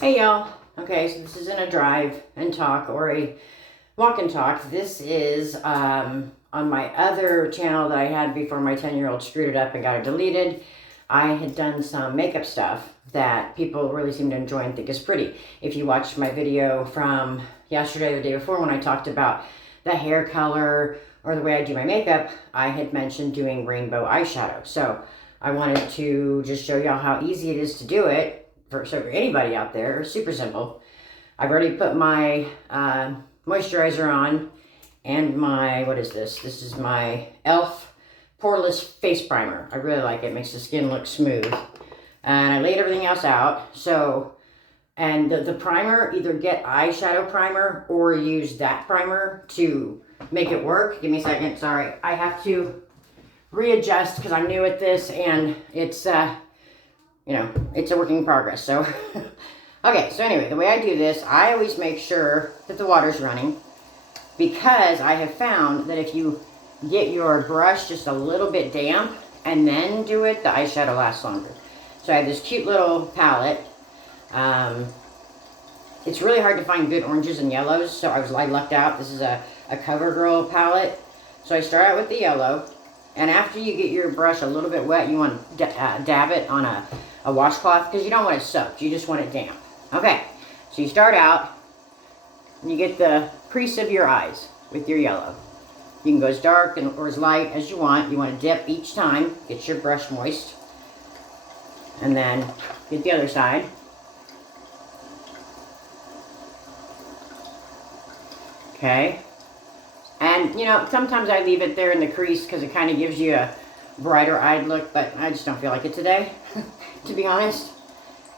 Hey y'all. Okay, so this isn't a drive and talk or a walk and talk. This is on my other channel that I had before my 10-year-old screwed it up and got it deleted. I had done some makeup stuff that people really seem to enjoy and think is pretty. If you watched my video from yesterday or the day before when I talked about the hair color or the way I do my makeup, I had mentioned doing rainbow eyeshadow. So I wanted to just show y'all how easy it is to do it for anybody out there. Super simple. I've already put my moisturizer on and my, what is this? This is my e.l.f. Poreless Face Primer. I really like it. It makes the skin look smooth. And I laid everything else out. So, and the primer, either get eyeshadow primer or use that primer to make it work. Give me a second. Sorry. I have to readjust because I'm new at this and it's, it's a working in progress. So, okay. So anyway, the way I do this, I always make sure that the water's running because I have found that if you get your brush just a little bit damp and then do it, the eyeshadow lasts longer. So I have this cute little palette. It's really hard to find good oranges and yellows, so I lucked out. This is a CoverGirl palette. So I start out with the yellow, and after you get your brush a little bit wet, you want to dab it on a washcloth because you don't want it soaked. You just want it damp. Okay, so you start out, and you get the crease of your eyes with your yellow. You can go as dark or as light as you want. You want to dip each time, get your brush moist, and then get the other side. Okay, and sometimes I leave it there in the crease because it kind of gives you a brighter eyed look, but I just don't feel like it today, to be honest.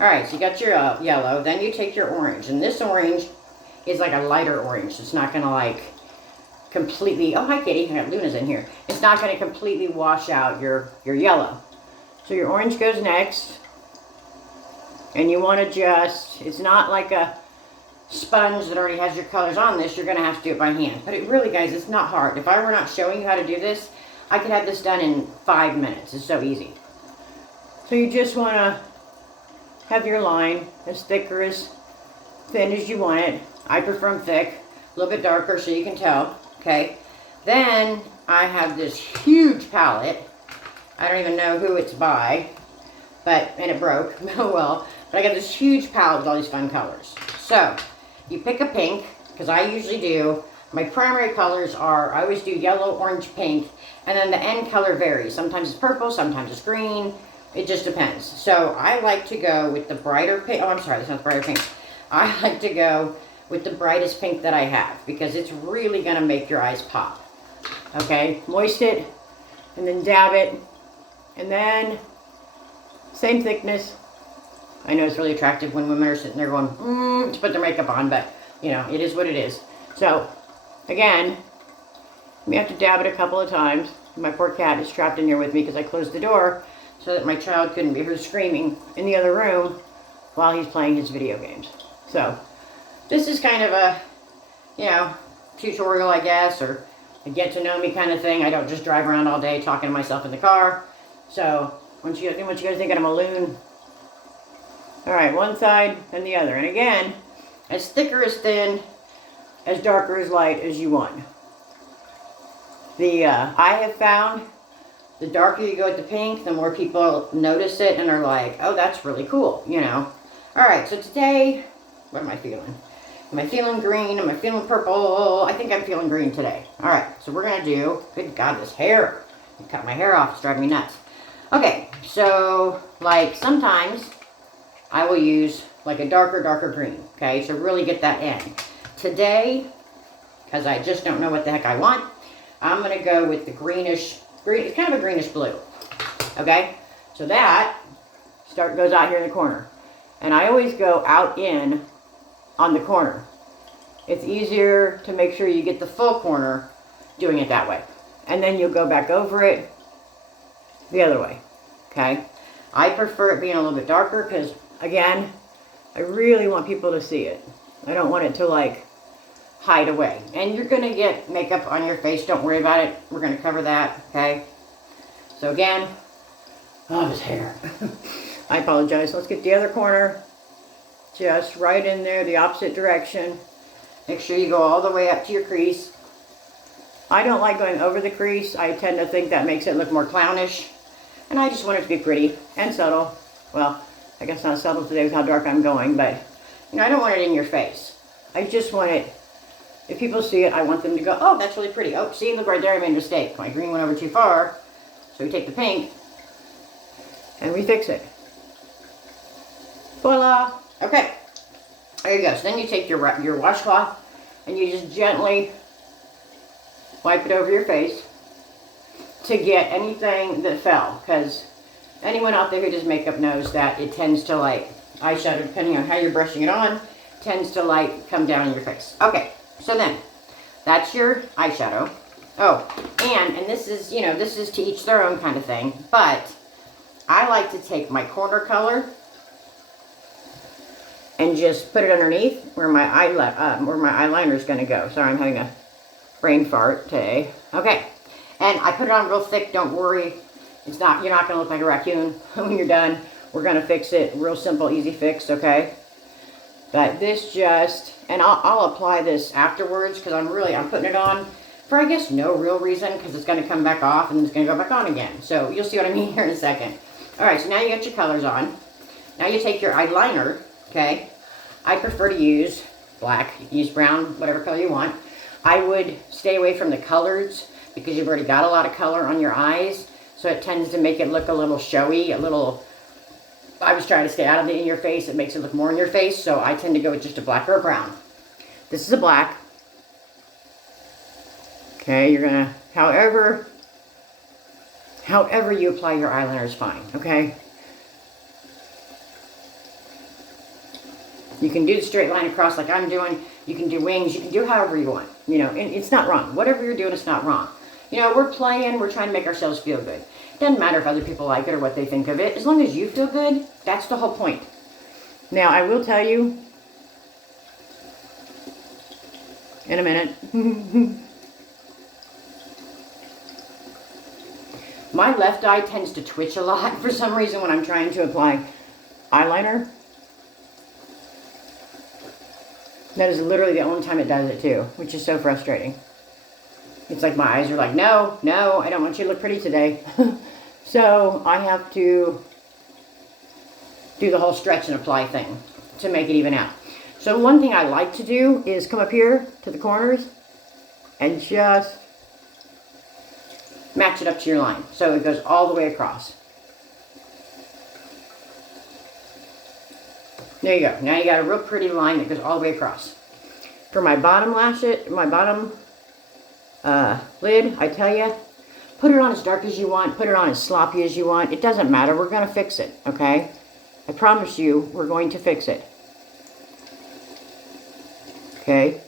All right, so you got your yellow, then you take your orange, and this orange is like a lighter orange. It's not gonna like completely, oh hi Kitty, I got Luna's in here. It's not gonna completely wash out your yellow. So your orange goes next, and you wanna just, it's not like a sponge that already has your colors on this, you're gonna have to do it by hand. But it really, guys, it's not hard. If I were not showing you how to do this, I could have this done in 5 minutes. It's so easy. So you just wanna have your line as thick or as thin as you want it. I prefer them thick, a little bit darker so you can tell, okay? Then I have this huge palette. I don't even know who it's by, and it broke, oh well. But I got this huge palette with all these fun colors. So, you pick a pink, because I usually do, my primary colors are, I always do yellow, orange, pink, and then the end color varies. Sometimes it's purple, sometimes it's green. It just depends. So, I like to go with the brighter pink. Oh, I'm sorry, this one's brighter pink. I like to go with the brightest pink that I have, because it's really going to make your eyes pop. Okay, moist it, and then dab it, and then same thickness. I know it's really attractive when women are sitting there going, to put their makeup on, but, it is what it is. So, again, we have to dab it a couple of times. My poor cat is trapped in here with me because I closed the door so that my child couldn't hear her screaming in the other room while he's playing his video games. So, this is kind of a, tutorial, I guess, or a get-to-know-me kind of thing. I don't just drive around all day talking to myself in the car. So, once you guys think I'm a loon, all right, one side and the other. And again, as thick or as thin, as dark or as light as you want. I have found the darker you go with the pink, the more people notice it and are like, oh, that's really cool, All right, so today, what am I feeling? Am I feeling green? Am I feeling purple? I think I'm feeling green today. All right, so we're going to do, good God, this hair. I cut my hair off. It's driving me nuts. Okay, so, like, sometimes I will use like a darker green, okay, to really get that in. Today, because I just don't know what the heck I want, I'm going to go with the greenish, it's kind of a greenish blue, okay? So that goes out here in the corner. And I always go out in on the corner. It's easier to make sure you get the full corner doing it that way. And then you'll go back over it the other way, okay? I prefer it being a little bit darker because, again, I really want people to see it. I don't want it to, like, hide away. And you're going to get makeup on your face. Don't worry about it. We're going to cover that, okay? So, again, oh, his hair. I apologize. Let's get the other corner. just right in there, the opposite direction. Make sure you go all the way up to your crease. I don't like going over the crease. I tend to think that makes it look more clownish. And I just want it to be pretty and subtle. Well, I guess not subtle today with how dark I'm going, but you know, I don't want it in your face. I just want it, if people see it, I want them to go, oh, that's really pretty. Oh, see, look right there, I made a mistake. My green went over too far. So we take the pink and we fix it. Voila. Okay. There you go. So then you take your washcloth and you just gently wipe it over your face to get anything that fell, because anyone out there who does makeup knows that it tends to, like, eyeshadow, depending on how you're brushing it on, tends to, like, come down in your face. Okay, so then that's your eyeshadow. Oh, and this is, you know, this is to each their own kind of thing, but I like to take my corner color and just put it underneath where my eyeliner is going to go. Sorry, I'm having a brain fart today. Okay. And I put it on real thick, don't worry. It's not, you're not going to look like a raccoon when you're done. We're going to fix it. Real simple, easy fix, okay? But this just, and I'll apply this afterwards because I'm putting it on for, I guess, no real reason, because it's going to come back off and then it's going to go back on again. So you'll see what I mean here in a second. All right, so now you got your colors on. Now you take your eyeliner, okay? I prefer to use black, use brown, whatever color you want. I would stay away from the colors because you've already got a lot of color on your eyes, so it tends to make it look a little showy, a little, I was trying to stay out of it in your face, it makes it look more in your face, so I tend to go with just a black or a brown. This is a black. Okay, you're gonna, however you apply your eyeliner is fine, okay? You can do the straight line across like I'm doing, you can do wings, you can do however you want, you know, and it's not wrong. Whatever you're doing, it's not wrong. You know, we're playing, we're trying to make ourselves feel good. It doesn't matter if other people like it or what they think of it. As long as you feel good, that's the whole point. Now, I will tell you, in a minute, my left eye tends to twitch a lot for some reason when I'm trying to apply eyeliner. That is literally the only time it does it too, which is so frustrating. It's like my eyes are like, no, no, I don't want you to look pretty today. So I have to do the whole stretch and apply thing to make it even out. So one thing I like to do is come up here to the corners and just match it up to your line. So it goes all the way across. There you go. Now you got a real pretty line that goes all the way across. For my bottom lid, I tell you, put it on as dark as you want, put it on as sloppy as you want. It doesn't matter. We're going to fix it, okay? I promise you, we're going to fix it. Okay?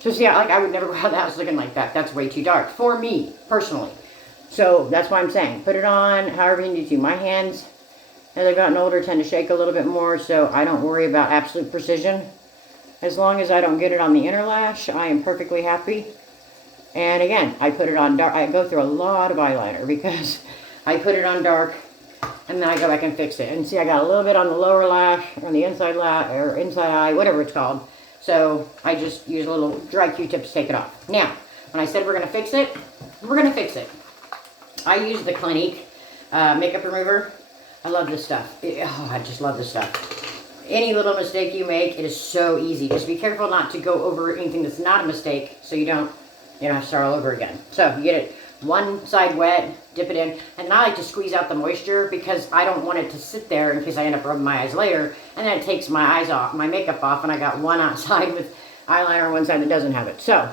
So see, I would never go out of the house looking like that. That's way too dark for me, personally. So that's why I'm saying, put it on however you need to. My hands, as I've gotten older, tend to shake a little bit more, so I don't worry about absolute precision. As long as I don't get it on the inner lash, I am perfectly happy. And again, I put it on dark. I go through a lot of eyeliner because I put it on dark and then I go back and fix it. And see, I got a little bit on the lower lash, or on the inside lash, or inside eye, whatever it's called. So I just use a little dry Q-tip to take it off. Now, when I said we're going to fix it, we're going to fix it. I use the Clinique makeup remover. I love this stuff. I just love this stuff. Any little mistake you make, it is so easy. Just be careful not to go over anything that's not a mistake so you don't have to start all over again. So you get it one side wet, dip it in, and I like to squeeze out the moisture because I don't want it to sit there in case I end up rubbing my eyes later, and then it takes my eyes off, my makeup off, and I got one outside with eyeliner on one side that doesn't have it. So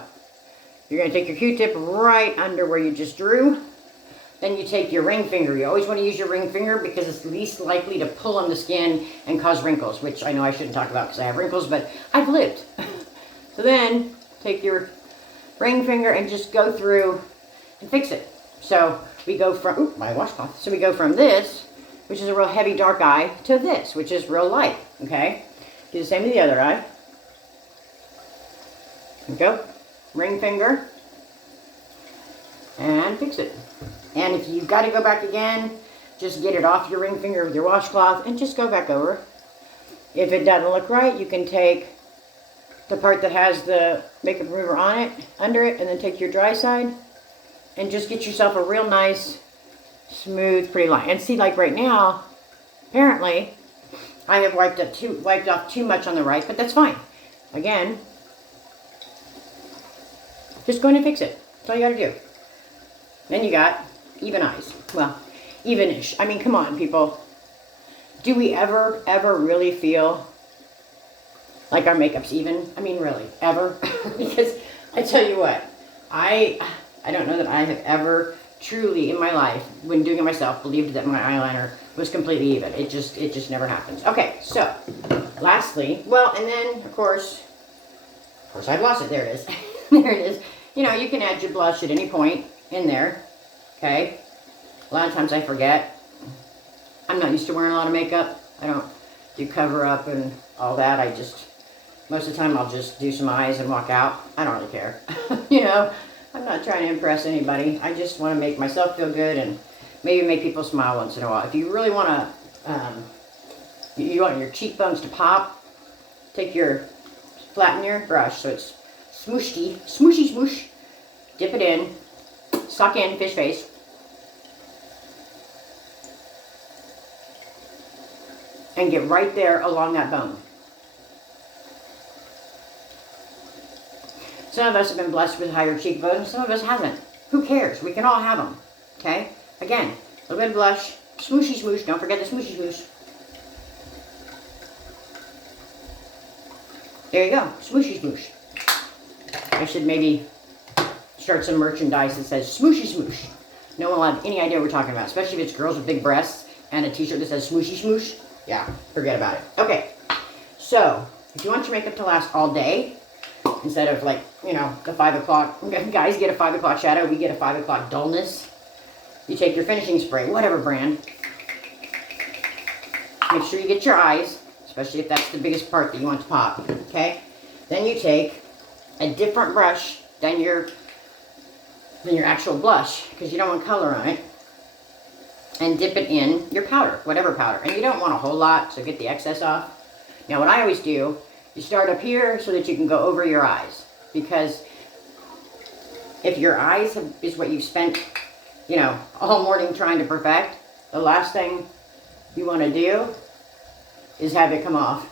you're going to take your Q-tip right under where you just drew. Then you take your ring finger. You always want to use your ring finger because it's least likely to pull on the skin and cause wrinkles, which I know I shouldn't talk about because I have wrinkles, but I've lived. So then take your ring finger and just go through and fix it. So we go from, my washcloth. So we go from this, which is a real heavy dark eye, to this, which is real light, okay? Do the same to the other eye. There we go. Ring finger. And fix it. And if you've got to go back again, just get it off your ring finger with your washcloth and just go back over. If it doesn't look right, you can take the part that has the makeup remover on it, under it, and then take your dry side and just get yourself a real nice, smooth, pretty line. And see, like right now, apparently, I have wiped off too much on the right, but that's fine. Again, just go in and fix it. That's all you gotta do. Then you got even eyes. Well, even-ish. I mean, come on, people. Do we ever really feel like our makeup's even? I mean, really, ever? Because I tell you what, I don't know that I have ever truly in my life, when doing it myself, believed that my eyeliner was completely even. It just never happens. Okay, so lastly, well, and then of course I've lost it. There it is. There it is. You know, you can add your blush at any point in there. Okay. A lot of times I forget. I'm not used to wearing a lot of makeup. I don't do cover up and all that. Most of the time I'll just do some eyes and walk out. I don't really care. You know, I'm not trying to impress anybody. I just want to make myself feel good and maybe make people smile once in a while. If you really want to, you want your cheekbones to pop, flatten your brush so it's smooshy, smoosh, dip it in, suck in, fish face. And get right there along that bone. Some of us have been blessed with higher cheekbones, some of us haven't. Who cares? We can all have them. Okay? Again, a little bit of blush, smooshy smoosh. Don't forget the smooshy smoosh. There you go, smooshy smoosh. I should maybe start some merchandise that says smooshy smoosh. No one will have any idea what we're talking about, especially if it's girls with big breasts and a t-shirt that says smooshy smoosh. Yeah, forget about it. Okay, so if you want your makeup to last all day, instead of like, you know, the 5 o'clock, guys get a 5 o'clock shadow, we get a 5 o'clock dullness. You take your finishing spray, whatever brand. Make sure you get your eyes, especially if that's the biggest part that you want to pop, okay? Then you take a different brush than your actual blush, because you don't want color on it, and dip it in your powder, whatever powder. And you don't want a whole lot, so get the excess off. Now what I always do, you start up here so that you can go over your eyes, because if your eyes is what you've spent, you know, all morning trying to perfect, the last thing you want to do is have it come off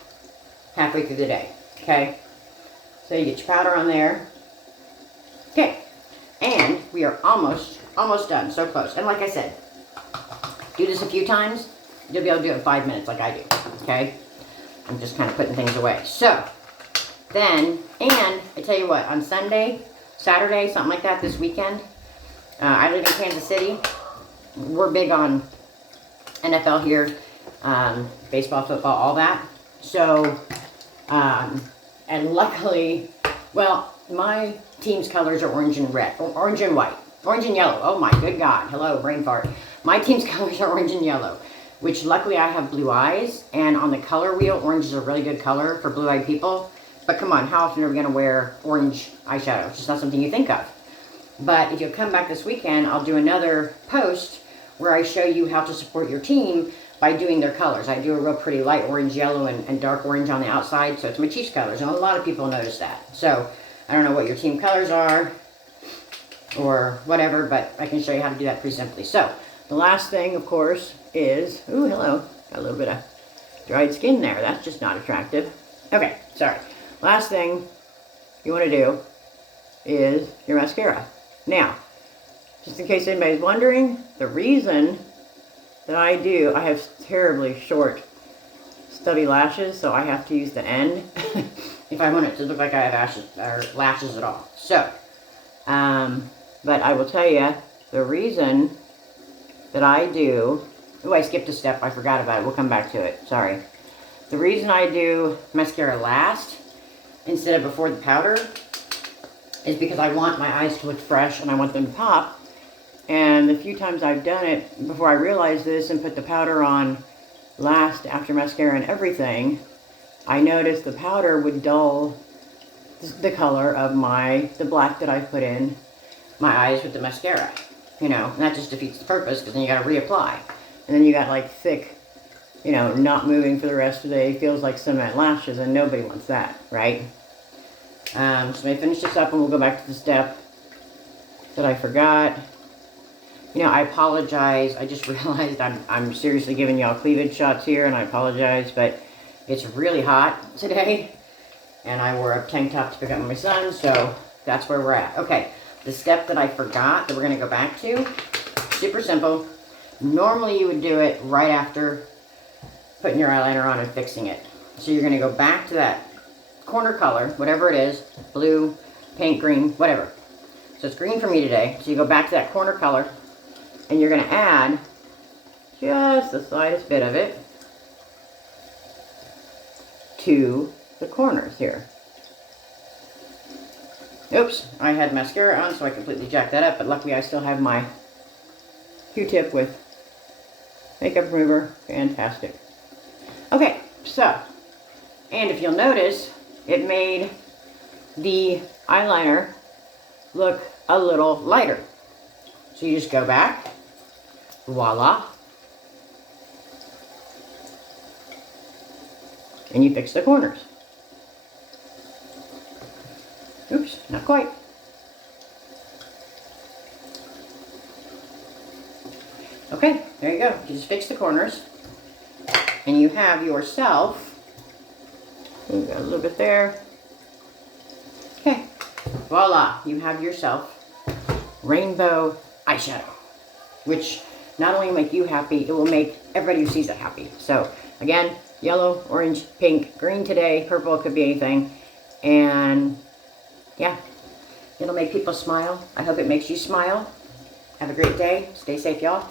halfway through the day, okay? So you get your powder on there. Okay, and we are almost done, so close. And like I said, do this a few times, you'll be able to do it in 5 minutes like I do, okay? I'm just kind of putting things away. So, then, and I tell you what, on Sunday, Saturday, something like that, this weekend, I live in Kansas City. We're big on NFL here, baseball, football, all that. So, and luckily, well, my team's colors are orange and red, orange and white, orange and yellow. Oh my good God, hello, brain fart. My team's colors are orange and yellow, which luckily I have blue eyes, and on the color wheel, orange is a really good color for blue-eyed people. But come on, how often are we going to wear orange eyeshadow? It's just not something you think of. But if you'll come back this weekend, I'll do another post where I show you how to support your team by doing their colors. I do a real pretty light orange, yellow, and dark orange on the outside, so it's my Chiefs colors, and a lot of people notice that. So, I don't know what your team colors are, or whatever, but I can show you how to do that pretty simply. So, the last thing, of course, is, ooh, hello, got a little bit of dried skin there. That's just not attractive. Okay, sorry. Last thing you want to do is your mascara. Now, just in case anybody's wondering, the reason that I have terribly short, stubby lashes, so I have to use the end if I want it to look like I have lashes at all. So, but I will tell you, the reason that I do, oh, I skipped a step, I forgot about it, we'll come back to it, sorry. The reason I do mascara last, instead of before the powder, is because I want my eyes to look fresh and I want them to pop. And the few times I've done it, before I realized this and put the powder on last after mascara and everything, I noticed the powder would dull the color of the black that I put in my eyes with the mascara. You know, and that just defeats the purpose, because then you got to reapply. And then you got like thick you know, not moving for the rest of the day feels like cement lashes, and nobody wants that, right? So let me finish this up and we'll go back to the step that I forgot. You know, I apologize. I just realized I'm seriously giving y'all cleavage shots here, and I apologize, but it's really hot today, and I wore a tank top to pick up my son, so that's where we're at. Okay, the step that I forgot that we're going to go back to, super simple. Normally you would do it right after putting your eyeliner on and fixing it. So you're going to go back to that corner color, whatever it is, blue, pink, green, whatever. So it's green for me today. So you go back to that corner color, and you're going to add just the slightest bit of it to the corners here. Oops, I had mascara on, so I completely jacked that up, but luckily I still have my Q-tip with makeup remover. Fantastic. Okay, so, and if you'll notice, it made the eyeliner look a little lighter. So you just go back, voila, and you fix the corners. Oops, not quite. Okay, there you go. You just fix the corners, and you have yourself, you got a little bit there. Okay, voila, you have yourself rainbow eyeshadow, which not only will make you happy, it will make everybody who sees it happy. So again, yellow, orange, pink, green today, purple, it could be anything. And yeah, it'll make people smile. I hope it makes you smile. Have a great day. Stay safe, y'all.